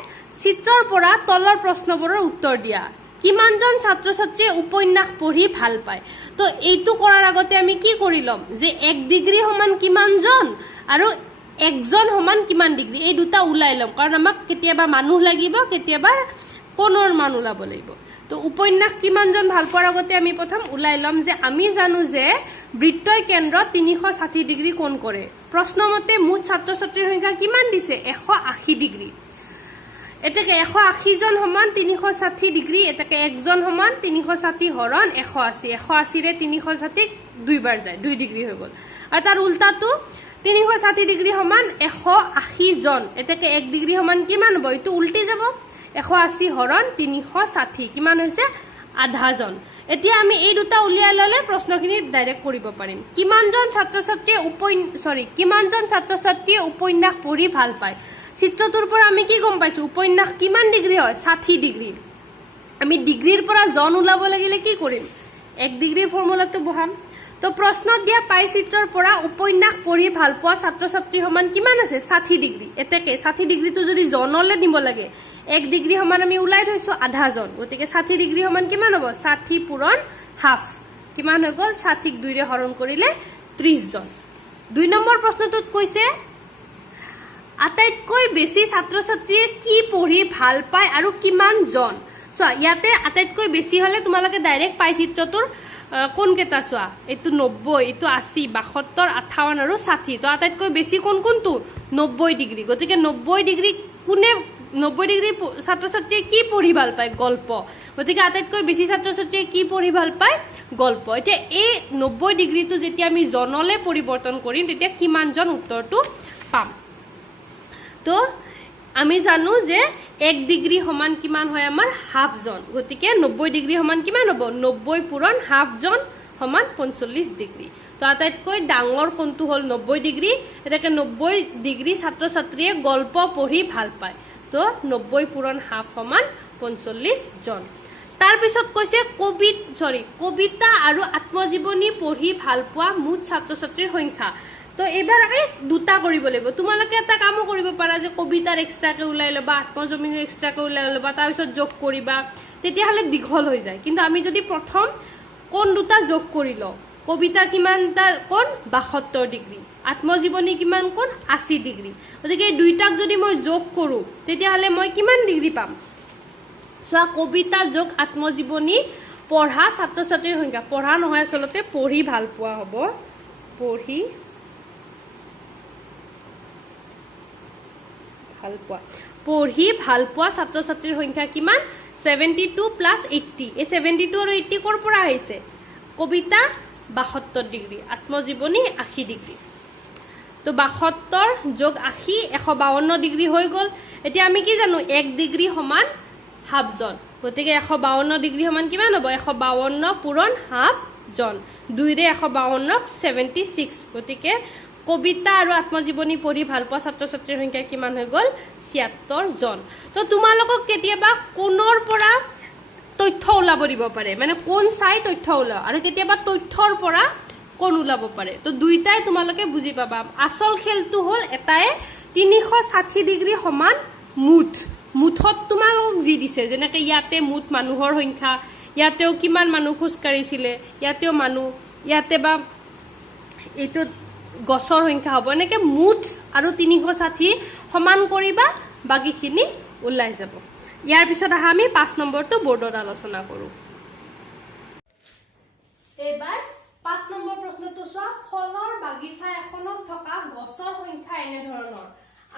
চিত্ৰৰ পৰা তলৰ প্ৰশ্নবোৰৰ উত্তৰ দিয়া। কিমানজন ছাত্ৰ ছাত্ৰীয়ে উপন্যাস পঢ়ি ভাল পায়? তো এইটো কৰাৰ আগতে আমি কি কৰি ল'ম যে 1 ডিগ্ৰী সমান কিমানজন আৰু 1জন সমান কিমান ডিগ্ৰী, এই দুটা ওলাই ল'ম। কাৰণ আমাক কেতিয়াবা মানুহ লাগিব, কেতিয়াবা কোণৰ মান ওলাব লাগিব। তো উপন্যাস কিমানজন ভাল পোৱাৰ আগতে আমি প্ৰথম ওলাই ল'ম যে আমি জানো যে বৃত্তই কেন্দ্ৰত 360 ডিগ্ৰী কোণ কৰে। প্ৰশ্নমতে মুঠ ছাত্ৰ ছাত্ৰীৰ সংখ্যা কিমান দিছে? 180 ডিগ্ৰী। এটাকে 180জন সমান 360 ডিগ্ৰী, এটাকে 1জন সমান 360 হৰণ 180। 180ৰে 360 দুইবাৰ যায়, 2 ডিগ্ৰী হৈ গ'ল। আৰু তাৰ উল্টাটো 360 ডিগ্ৰী সমান 180জন, এটাকে 1 ডিগ্ৰী সমান কিমান হ'ব? এইটো উল্টি যাব। 180 হৰণ 360 কিমান হৈছে? আধাজন। এতিয়া আমি এই দুটা উলিয়াই ল'লে প্ৰশ্নখিনি ডাইৰেক্ট কৰিব পাৰিম। কিমানজন ছাত্ৰ ছাত্ৰীয়ে উপন্যাস পঢ়ি ভাল পায়? চিত্ৰটোৰ পৰা আমি কি গম পাইছো? উপন্যাস কিমান ডিগ্ৰী হয়? 60 ডিগ্ৰী। আমি ডিগ্ৰীৰ পৰা জন ওলাব লাগিলে কি কৰিম? 1 ডিগ্ৰীৰ ফৰ্মুলাটো বহাম। তো প্ৰশ্নত দিয়া পাই চিত্ৰৰ পৰা উপন্যাস পঢ়ি ভাল পোৱা ছাত্ৰ ছাত্ৰী সমান কিমান আছে? 60 ডিগ্ৰী। এতেকে 60 ডিগ্ৰীটো যদি জনলে দিব লাগে, 1 ডিগ্ৰী সমান আমি ওলাই থৈছো আধাজন, গতিকে 60 ডিগ্ৰী সমান কিমান হ'ব? 60 পূৰণ হাফ কিমান হৈ গ'ল? 60ক 2ৰে হৰণ কৰিলে 30জন। 2 নম্বৰ প্ৰশ্নটোত কৈছে আটাইতকৈ বেছি ছাত্ৰ ছাত্ৰীয়ে কি পঢ়ি ভাল পায় আৰু কিমান জন? চোৱা, ইয়াতে আটাইতকৈ বেছি হলে তোমালোকে ডাইৰেক্ট পাই চিত্ৰটোৰ কোন কেইটা চোৱা, এইটো 90, এইটো 80, 72, 58 আৰু 60। তো আটাইতকৈ বেছি কোন কোনটো? 90 ডিগ্ৰী। গতিকে 90 ডিগ্ৰী কোনে 90 ডিগ্ৰী ছাত্ৰ ছাত্ৰীয়ে কি পঢ়ি ভাল পায়? গল্প। গতিকে আটাইতকৈ বেছি ছাত্ৰ ছাত্ৰীয়ে কি পঢ়ি ভাল পায়? গল্প। এতিয়া এই 90 ডিগ্ৰীটো যেতিয়া আমি জনলে পৰিৱৰ্তন কৰিম তেতিয়া কিমানজন উত্তৰটো পাম? তো আমি জানো যে 1 ডিগ্ৰী সমান কিমান হয় আমাৰ? হাফ জন। গতিকে 90 ডিগ্ৰী সমান কিমান হ'ব? 90 পূৰণ হাফ জন সমান 45 ডিগ্ৰী। তো আটাইতকৈ ডাঙৰ কোণটো হ'ল 90 ডিগ্ৰী। এটাকে 90 ডিগ্ৰী ছাত্ৰ ছাত্ৰীয়ে গল্প পঢ়ি ভাল পায়। তো 90 পূৰণ হাফ সমান 45 জন। তাৰপিছত কৈছে কবিতা আৰু আত্মজীৱনী পঢ়ি ভাল পোৱা মুঠ ছাত্ৰ ছাত্ৰীৰ সংখ্যা। তো এইবাৰ আমি দুটা কৰিব লাগিব। তোমালোকে এটা কামো কৰিব পাৰা যে কবিতাৰ এক্সট্ৰাকে ওলাই ল'বা, আত্মজীৱনীৰ এক্সট্ৰাকে ওলাই ল'বা, তাৰপিছত যোগ কৰিবা, তেতিয়াহ'লে দীঘল হৈ যায়। কিন্তু আমি যদি প্ৰথম কোন দুটা যোগ কৰি লওঁ, কবিতা কিমানটা কোণ? 72 ডিগ্ৰী। আত্মজীৱনী কিমান কোণ? 80 ডিগ্ৰী। গতিকে এই দুইটাক যদি মই যোগ কৰোঁ তেতিয়াহ'লে মই কিমান ডিগ্ৰী পাম? চোৱা, কবিতা যোগ আত্মজীৱনী পঢ়া ছাত্ৰ ছাত্ৰীৰ সংখ্যা, পঢ়া নহয় আচলতে পঢ়ি ভাল পোৱা হ'ব, পঢ়ি ভাল পোৱা ছাত্ৰ ছাত্ৰীৰ সংখ্যা কিমান? 72 প্লাছ 80। এই 72 আৰু 80 ক'ৰ পৰা আহিছে? কবিতা 72 ডিগ্ৰী, আত্মজীৱনী 80 ডিগ্ৰী। তো 72 যোগ 80 152 ডিগ্ৰী হৈ গ'ল। এতিয়া আমি কি জানো? 1 ডিগ্ৰী সমান হাফ জন। গতিকে 152 ডিগ্ৰী সমান কিমান হ'ব? 152 পূৰণ হাফ জন। 2ৰে 152ক 76। গতিকে কবিতা আৰু আত্মজীৱনী পঢ়ি ভাল পোৱা ছাত্ৰ ছাত্ৰীৰ সংখ্যা কিমান হৈ গ'ল? 76 জন। তো তোমালোকক কেতিয়াবা কোণৰ পৰা তথ্য ওলাব দিব পাৰে, মানে কোন চাই তথ্য ওলাও, আৰু কেতিয়াবা তথ্যৰ পৰা কোন ওলাব পাৰে। তো দুইটাই তোমালোকে বুজি পাবা। আচল খেলটো হ'ল এটাই 360 ডিগ্ৰী সমান মুঠত তোমালোকক যি দিছে, যেনেকে ইয়াতে মুঠ মানুহৰ সংখ্যা, ইয়াতেও কিমান মানুহ খোজকাঢ়িছিলে, ইয়াতেও মানুহ, ইয়াতে বা এইটো গছৰ সংখ্যা হ'ব, এনেকে মুঠ আৰু 360 সমান কৰিবা, বাকীখিনি ওলাই যাব। ইয়াৰ পিছত আহা আমি 5 নম্বৰটো বৰ্ডত আলোচনা কৰোঁ। এইবাৰ 5 নম্বৰ প্ৰশ্নটো চোৱা। ফলৰ বাগিচা এখনত থকা গছৰ সংখ্যা এনে ধৰণৰ।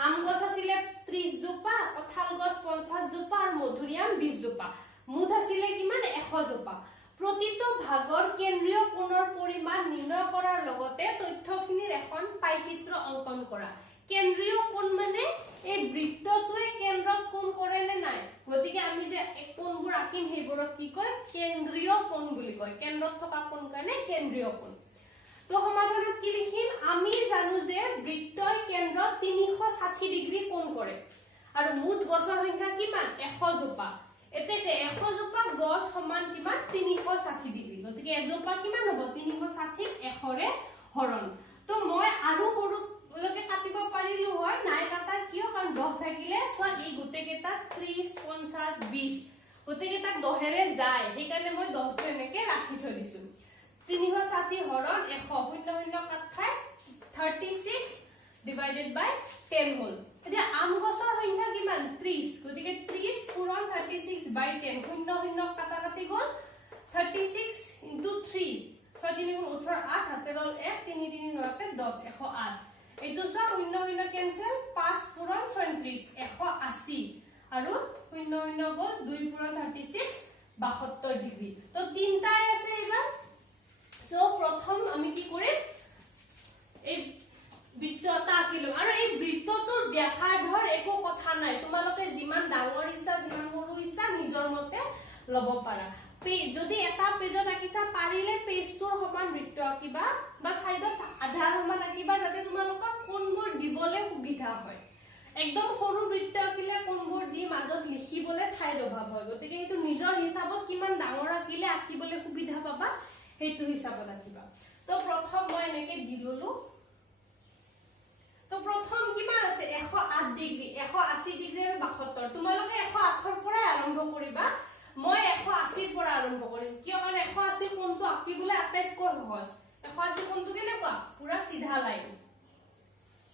আম গছ আছিলে 30 জোপা, কঁঠাল গছ 50 জোপা আৰু মধুৰিআম 20 জোপা। মুঠ আছিলে কিমান? 100 জোপা। প্ৰতিটো ভাগৰ কেন্দ্ৰীয় কোণৰ পৰিমাণ নিৰ্ণয় কৰাৰ লগতে তথ্যখিনিৰ এখন পাইচিত্ৰ অংকন কৰা। কেন্দ্ৰীয় কোণ মানে এই বৃত্তটোৱে কেন্দ্ৰত কোণ কৰে নে নাই? গতিকে আমি যে কোণবোৰ আঁকিম সেইবোৰক কি কয়? কেন্দ্ৰীয় কোণ বুলি কয়। কেন্দ্ৰত থকা কোণ কাৰণে কেন্দ্ৰীয় কোণ। তো সমাধানত কি লিখিম? আমি জানো যে বৃত্তই কেন্দ্ৰত 360 ডিগ্ৰী কোণ কৰে আৰু মুঠ গছৰ সংখ্যা কিমান? 100 জোপা। এতেকে 100 জোপা গছ সমান কিমান? 360 ডিগ্ৰী গতিকে এজোপা কিমান হ'ব 360 100ৰে হৰণ তো মই আৰু সৰুলৈকে কাটিব পাৰিলো হয় নাই কাটা কিয় কাৰণ 10 থাকিলে সোৱা এই গোটেইকেইটা 30 50 20 গোটেইকেইটা 10ৰে যায় সেইকাৰণে মই 10টো এনেকে ৰাখি থৈ দিছো 360 হৰণ 100 0 কাট খাই 36 divided by 10 হল এতিয়া আম গছৰ সংখ্যা কিমান 30 গতিকে 30 পূৰণ 36 by 10 0 কাটা কাটি গল 36 into 3 6 3 18 8 হাতেৰ 1 3 3 9 10 108 এইটো সব 0 কেনসেল 5 পূৰণ 37 180 আৰু 0 গল 2 পূৰণ 36 72 ডিগ্ৰী তো তিনটাই আছে এবাৰ সো প্ৰথম আমি কি কৰিম এই বৃত্তটা আঁকিলো আৰু এই বৃত্তটোৰ ব্যাসাৰ্ধৰ একো কথা নাই তোমালোকে যিমান ডাঙৰ ইচ্ছা যিমান সৰু ইচ্ছা নিজৰ মতে লব পাৰা যদি এটা পেজত আঁকিছা পাৰিলে পেজটোৰ সমান বৃত্ত আঁকিবা বা সাইডত আধা সমান আঁকিবা যাতে তোমালোকৰ কোণবোৰ দিবলৈ সুবিধা হয় একদম সৰু বৃত্ত আঁকিলে কোণবোৰ দি মাজত লিখিবলৈ ঠাইৰ অভাৱ হয় গতিকে সেইটো নিজৰ হিচাপত কিমান ডাঙৰ আঁকিলে আঁকিবলৈ সুবিধা পাবা সেইটো হিচাপত আঁকিবা তো প্ৰথম মই এনেকে দি ললো তো প্ৰথম কিমান আছে 108 ডিগ্ৰী 180 ডিগ্ৰী আৰু 72 তোমালোকে 108 ৰ পৰা আৰম্ভ কৰিবা মই 180 ৰ পৰা আৰম্ভ কৰিম কিয় কাৰণ 180 কোণটো আঁকিবলৈ আটাইতকৈ সহজ 180 কোণটো কেনেকুৱা পুৰা সিধা লাইন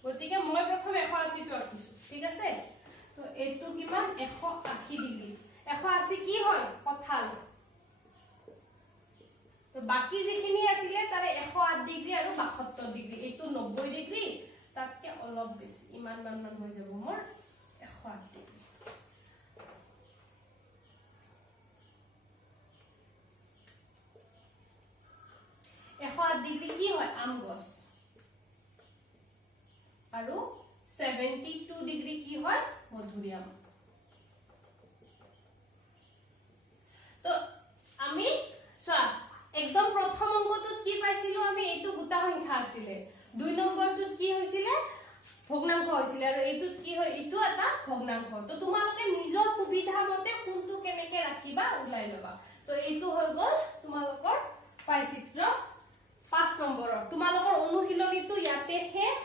গতিকে মই প্ৰথম 180 টো আঁকিছো ঠিক আছে তো এটো কিমান 180 ডিগ্ৰী 180 কি হয় কঁঠাল তো বাকি যিখিনি আছিল তাৰে 108 ডিগ্ৰী আৰু 72 ডিগ্ৰী এটো 90 ডিগ্ৰী তাতকে অলপ বেছি ইমান মান হৈ যাব মোৰ 108 ডিগ্ৰী 108 ডিগ্ৰী কি হয় আম গছ আৰু 72 ডিগ্ৰী কি হয় মধুৰিআম তো আমি চোৱা একদম প্ৰথম অংকটোত কি পাইছিলো আমি এইটো গোটা সংখ্যা আছিলে 2 নম্বৰটোত কি হৈছিল ভগ্নাংশ হৈছিল আৰু এইটোত কি হয় ইটো এটা ভগ্নাংশ তো তোমালোকে নিজৰ সুবিধা মতে কোনটো কেনেকে ৰাখিবা উলাই লবা তো এইটো হৈ গল তোমালোকৰ পাইচিত্ৰ 5 নম্বৰৰ তোমালোকৰ অনুশীলনীটো ইয়াতে শেষ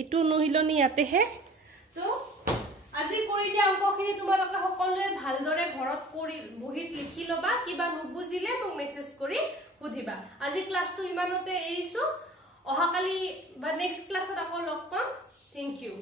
এইটো অনুশীলনী ইয়াতে শেষ তো আজি কৰি দিয়া অংকখিনি তোমালোকে সকলোৱে ভালদৰে ঘৰত কৰি বহিত লিখি লবা কিবা নুবুজিলে মোক মেছেজ কৰি সুধিবা আজি ক্লাসটো ইমানতে এৰিছো অহাকালি বা নেক্সট ক্লাছত আকৌ লগ পাম থ্যাংক ইউ